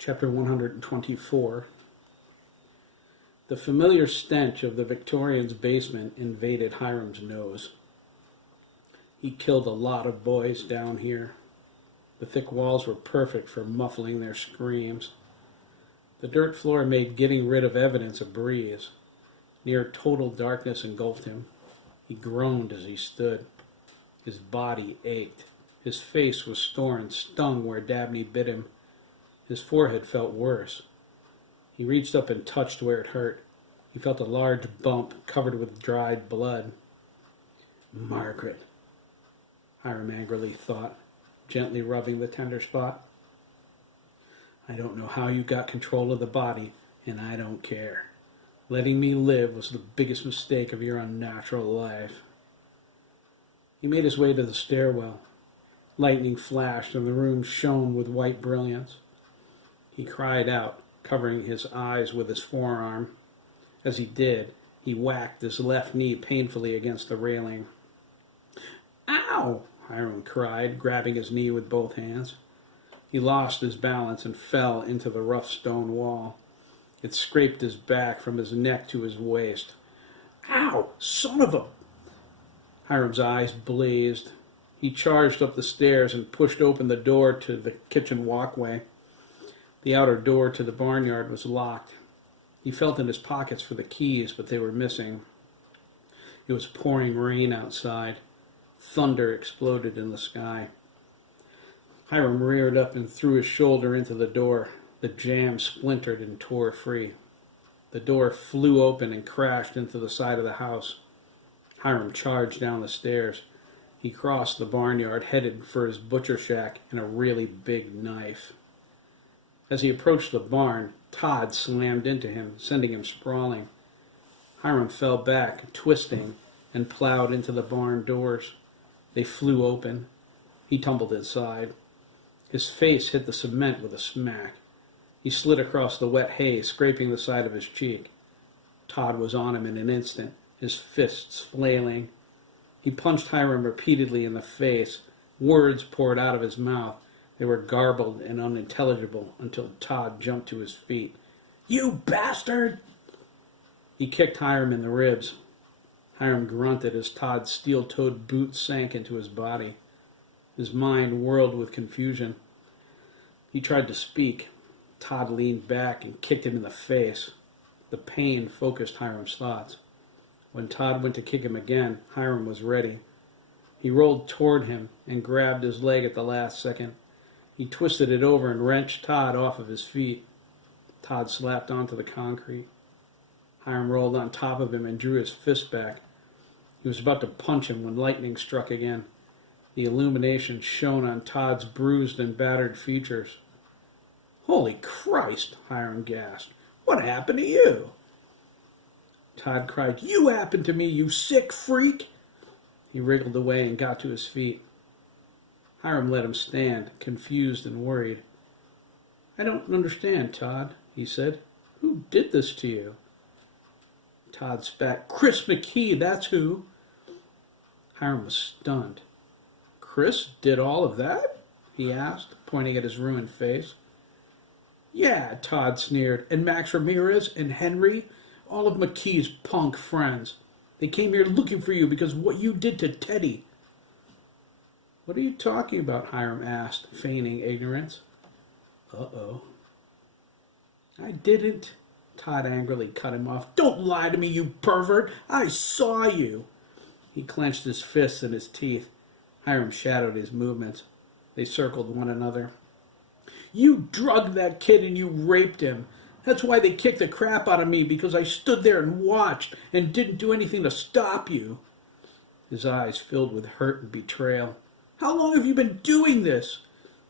Chapter 124. The familiar stench of the Victorian's basement invaded Hiram's nose. He killed a lot of boys down here. The thick walls were perfect for muffling their screams. The dirt floor made getting rid of evidence a breeze. Near total darkness engulfed him. He groaned as he stood. His body ached. His face was sore and stung where Dabney bit him. His forehead felt worse. He reached up and touched where it hurt. He felt a large bump covered with dried blood. Margaret, Hiram angrily thought, gently rubbing the tender spot. I don't know how you got control of the body, and I don't care. Letting me live was the biggest mistake of your unnatural life. He made his way to the stairwell. Lightning flashed, and the room shone with white brilliance. He cried out, covering his eyes with his forearm. As he did, he whacked his left knee painfully against the railing. Ow! Hiram cried, grabbing his knee with both hands. He lost his balance and fell into the rough stone wall. It scraped his back from his neck to his waist. Ow! Son of a... Hiram's eyes blazed. He charged up the stairs and pushed open the door to the kitchen walkway. The outer door to the barnyard was locked. He felt in his pockets for the keys, but they were missing. It was pouring rain outside. Thunder exploded in the sky. Hiram reared up and threw his shoulder into the door. The jamb splintered and tore free. The door flew open and crashed into the side of the house. Hiram charged down the stairs. He crossed the barnyard, headed for his butcher shack and a really big knife. As he approached the barn, Todd slammed into him, sending him sprawling. Hiram fell back, twisting, and plowed into the barn doors. They flew open. He tumbled inside. His face hit the cement with a smack. He slid across the wet hay, scraping the side of his cheek. Todd was on him in an instant, his fists flailing. He punched Hiram repeatedly in the face. Words poured out of his mouth. They were garbled and unintelligible until Todd jumped to his feet. You bastard! He kicked Hiram in the ribs. Hiram grunted as Todd's steel-toed boot sank into his body. His mind whirled with confusion. He tried to speak. Todd leaned back and kicked him in the face. The pain focused Hiram's thoughts. When Todd went to kick him again, Hiram was ready. He rolled toward him and grabbed his leg at the last second. He twisted it over and wrenched Todd off of his feet. Todd slapped onto the concrete. Hiram rolled on top of him and drew his fist back. He was about to punch him when lightning struck again. The illumination shone on Todd's bruised and battered features. Holy Christ, Hiram gasped. What happened to you? Todd cried, You happened to me, you sick freak! He wriggled away and got to his feet. Hiram let him stand, confused and worried. I don't understand, Todd, he said. Who did this to you? Todd spat. Chris McKee, that's who. Hiram was stunned. Chris did all of that? He asked, pointing at his ruined face. Yeah, Todd sneered. And Max Ramirez and Henry, all of McKee's punk friends. They came here looking for you because of what you did to Teddy. What are you talking about? Hiram asked, feigning ignorance. Uh-oh. I didn't. Todd angrily cut him off. Don't lie to me, you pervert. I saw you. He clenched his fists in his teeth. Hiram shadowed his movements. They circled one another. You drugged that kid and you raped him. That's why they kicked the crap out of me, because I stood there and watched and didn't do anything to stop you. His eyes filled with hurt and betrayal. How long have you been doing this?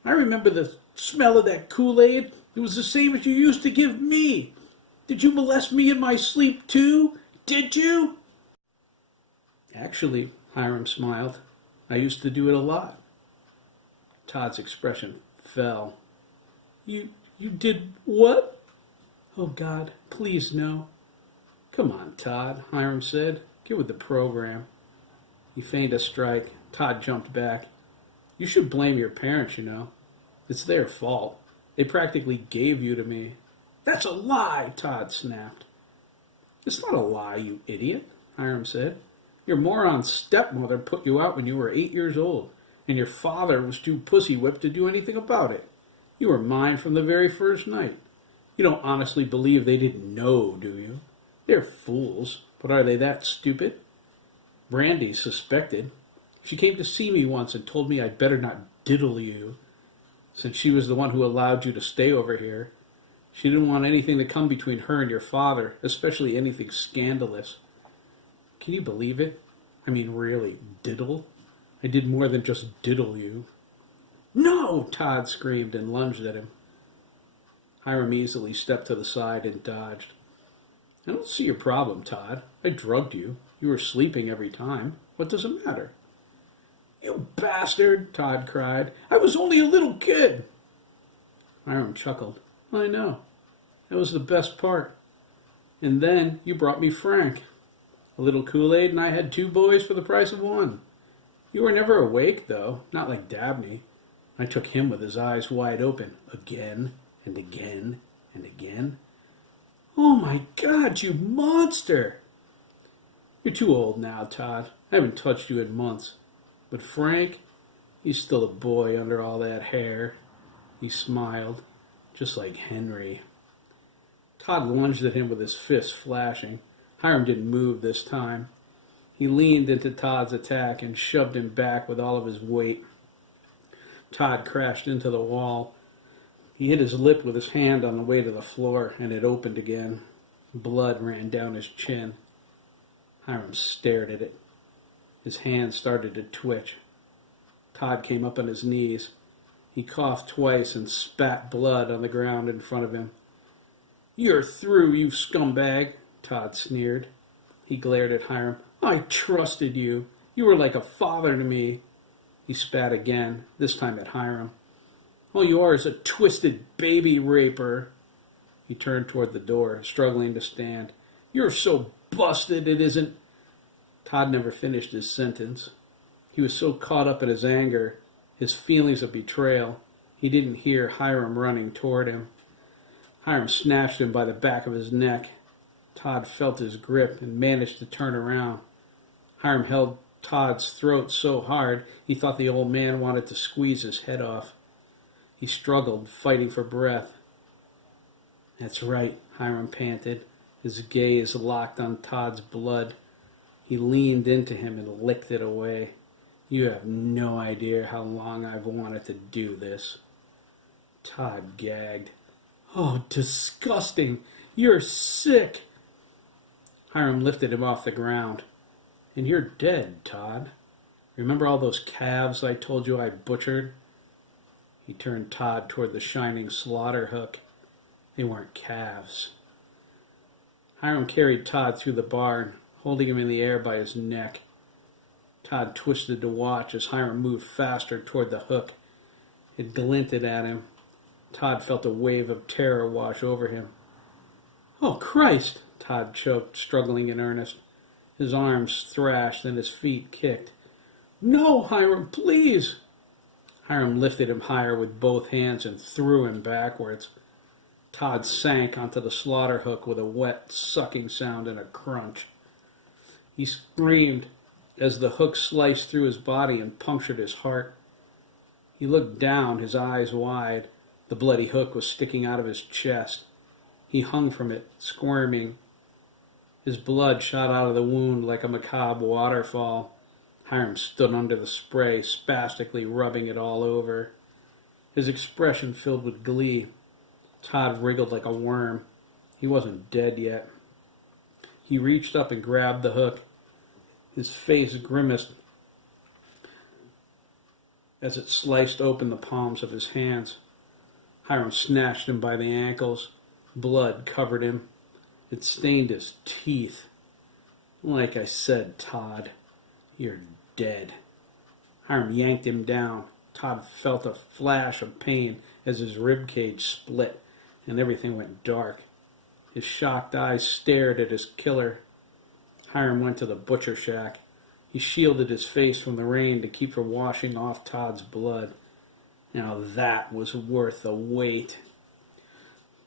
I remember the smell of that Kool-Aid. It was the same as you used to give me. Did you molest me in my sleep too? Did you? Actually, Hiram smiled. I used to do it a lot. Todd's expression fell. You did what? Oh, God, please no. Come on, Todd, Hiram said. Get with the program. He feigned a strike. Todd jumped back. You should blame your parents, you know. It's their fault. They practically gave you to me. That's a lie, Todd snapped. It's not a lie, you idiot, Hiram said. Your moron stepmother put you out when you were 8 years old, and your father was too pussy-whipped to do anything about it. You were mine from the very first night. You don't honestly believe they didn't know, do you? They're fools, but are they that stupid? Brandy suspected. She came to see me once and told me I'd better not diddle you, since she was the one who allowed you to stay over here. She didn't want anything to come between her and your father, especially anything scandalous. Can you believe it? I mean, really, diddle? I did more than just diddle you. No! Todd screamed and lunged at him. Hiram easily stepped to the side and dodged. I don't see your problem, Todd. I drugged you. You were sleeping every time. What does it matter? You bastard, Todd cried. I was only a little kid. Hiram chuckled. I know. That was the best part. And then you brought me Frank. A little Kool-Aid and I had 2 boys for the price of 1. You were never awake, though, not like Dabney. I took him with his eyes wide open, again and again and again. Oh my God, you monster! You're too old now, Todd. I haven't touched you in months. But Frank, he's still a boy under all that hair. He smiled, just like Henry. Todd lunged at him with his fists flashing. Hiram didn't move this time. He leaned into Todd's attack and shoved him back with all of his weight. Todd crashed into the wall. He hit his lip with his hand on the way to the floor, and it opened again. Blood ran down his chin. Hiram stared at it. His hand started to twitch. Todd came up on his knees. He coughed twice and spat blood on the ground in front of him. You're through, you scumbag, Todd sneered. He glared at Hiram. I trusted you. You were like a father to me. He spat again, this time at Hiram. All you are is a twisted baby raper. He turned toward the door, struggling to stand. You're so busted it isn't... Todd never finished his sentence. He was so caught up in his anger, his feelings of betrayal, he didn't hear Hiram running toward him. Hiram snatched him by the back of his neck. Todd felt his grip and managed to turn around. Hiram held Todd's throat so hard he thought the old man wanted to squeeze his head off. He struggled, fighting for breath. That's right, Hiram panted, his gaze locked on Todd's blood. He leaned into him and licked it away. You have no idea how long I've wanted to do this. Todd gagged. Oh, disgusting! You're sick! Hiram lifted him off the ground. And you're dead, Todd. Remember all those calves I told you I butchered? He turned Todd toward the shining slaughter hook. They weren't calves. Hiram carried Todd through the barn, holding him in the air by his neck. Todd twisted to watch as Hiram moved faster toward the hook. It glinted at him. Todd felt a wave of terror wash over him. Oh, Christ! Todd choked, struggling in earnest. His arms thrashed and his feet kicked. No, Hiram, please! Hiram lifted him higher with both hands and threw him backwards. Todd sank onto the slaughter hook with a wet, sucking sound and a crunch. He screamed as the hook sliced through his body and punctured his heart. He looked down, his eyes wide. The bloody hook was sticking out of his chest. He hung from it, squirming. His blood shot out of the wound like a macabre waterfall. Hiram stood under the spray, spastically rubbing it all over. His expression filled with glee. Todd wriggled like a worm. He wasn't dead yet. He reached up and grabbed the hook. His face grimaced as it sliced open the palms of his hands. Hiram snatched him by the ankles. Blood covered him. It stained his teeth. Like I said, Todd, you're dead. Hiram yanked him down. Todd felt a flash of pain as his ribcage split and everything went dark. His shocked eyes stared at his killer. Hiram went to the butcher shack. He shielded his face from the rain to keep from washing off Todd's blood. Now that was worth the wait.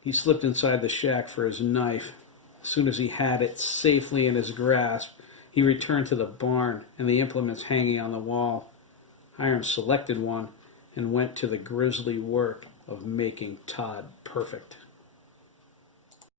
He slipped inside the shack for his knife. As soon as he had it safely in his grasp, he returned to the barn and the implements hanging on the wall. Hiram selected one and went to the grisly work of making Todd perfect.